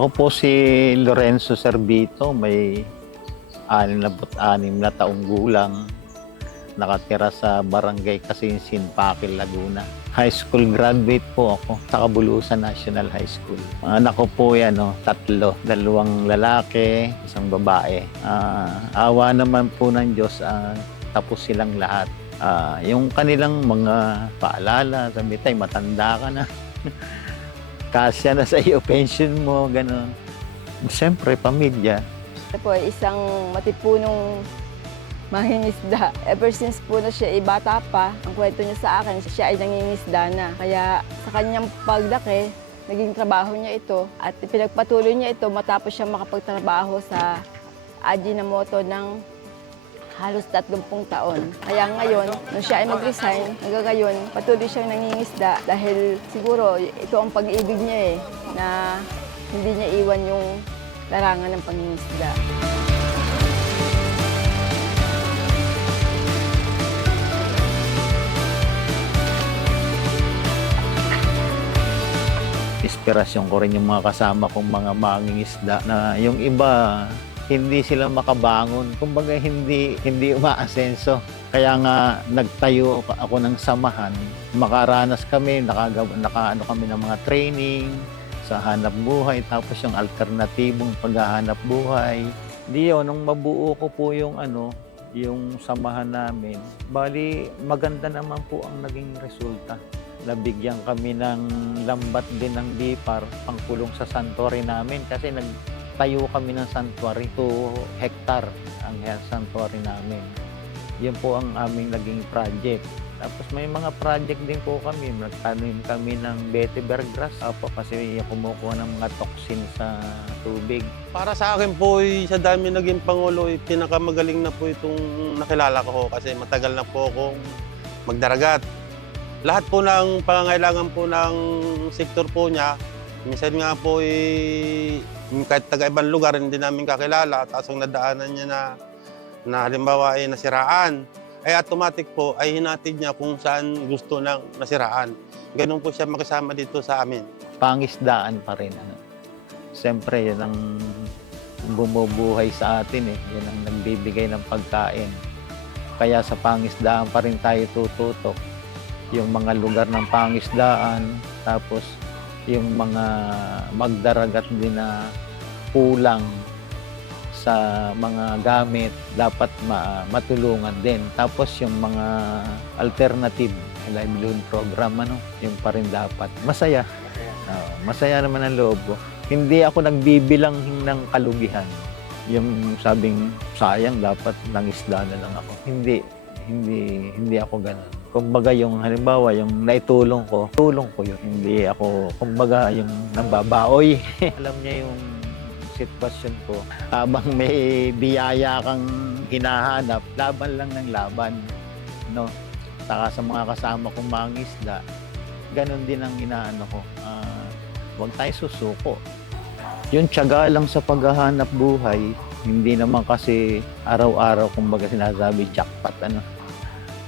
Ako po si Lorenzo Servito, may 66 na taong gulang, nakatira sa Barangay Kasinsin, Pakil, Laguna. High school graduate po ako sa Cabulusan National High School. Ang anak ko po yan, 3, 2 lalaki, 1 babae. Awa naman po ng Diyos, tapos silang lahat. Yung kanilang mga paalala, sabi tayo, matanda ka na. Kasya na sa iyo, pension mo, gano'n. Siyempre, pamilya. Ito po ay isang matipunong mangingisda. Ever since po na siya ay bata pa, ang kwento niya sa akin, siya ay nangingisda na. Kaya sa kanyang paglaki, naging trabaho niya ito at pinagpatuloy niya ito matapos siya makapagtrabaho sa Ajinomoto ng halos 30 taon. Kaya ngayon, nung siya ay mag-resign, hanggang ngayon, patuloy siyang nangingisda dahil siguro ito ang pag-ibig niya na hindi niya iwan yung larangan ng pangingisda. Inspirasyon ko rin yung mga kasama kong mga mangingisda na yung iba, hindi sila makabangon. Kumbaga hindi umaasenso. Kaya nga nagtayo ako ng samahan. Makaranas kami, nakaano kami ng mga training sa hanap buhay, tapos yung alternatibong paghahanap buhay. Di yun, nung mabuo ko po yung yung samahan namin, bali maganda naman po ang naging resulta. Nabigyan kami ng lambat din ng DIPAR, pangkulong sa santuary namin kasi nagtayo kami ng santuary, 2 hectare ang santuary namin. Yun po ang aming naging project. Tapos may mga project din po kami. Nagtanim kami ng vetiver grass kasi kumukuha ng mga toxin sa tubig. Para sa akin po, sa dami naging Pangulo, pinakamagaling na po itong nakilala ko kasi matagal na po akong magdaragat. Lahat po ng pangangailangan po ng sektor po niya, minsan nga po kahit taga-ibang lugar hindi namin kakilala, tapos ang nadaanan niya na halimbawa ay nasiraan, ay automatic po ay hinatid niya kung saan gusto ng nasiraan. Ganun po siya makasama dito sa amin. Pangisdaan pa rin. Siyempre, yan ang bumubuhay sa atin. Yan ang nagbibigay ng pagkain. Kaya sa pangisdaan pa rin tayo tututok. Yung mga lugar ng pangisdaan, tapos yung mga magdaragat din na kulang sa mga gamit, dapat matulungan din. Tapos yung mga alternative livelihood program, yung pa rin dapat. Masaya. Masaya naman ang loob ko. Hindi ako nagbibilang ng kalugihan. Yung sabing sayang, dapat nangisda na lang ako. Hindi ako ganun. Kumbaga yung halimbawa, yung naitulong ko, tulong ko yun. Hindi ako, kumbaga yung nambabaoy. Alam niya yung sitwasyon ko. Habang may biyaya kang hinahanap, laban lang ng laban. Saka sa mga kasama kong mangisda, ganun din ang inaano ko. Huwag tayo susuko. Yung tiyaga lang sa paghahanap buhay, hindi naman kasi araw-araw, kumbaga sinasabi, jackpot,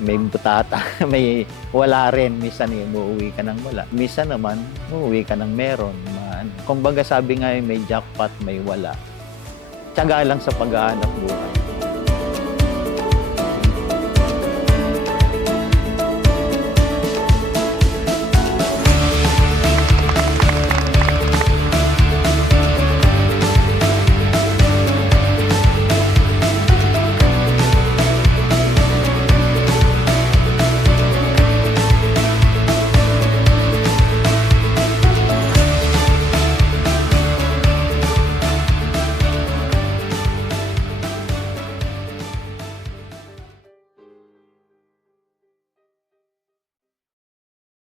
may butata, may wala rin. Minsan umuwi ka ng wala. Minsan naman, umuwi ka ng meron. Kumbaga sabi nga may jackpot, may wala. Tiyaga lang sa paghahanap buhay.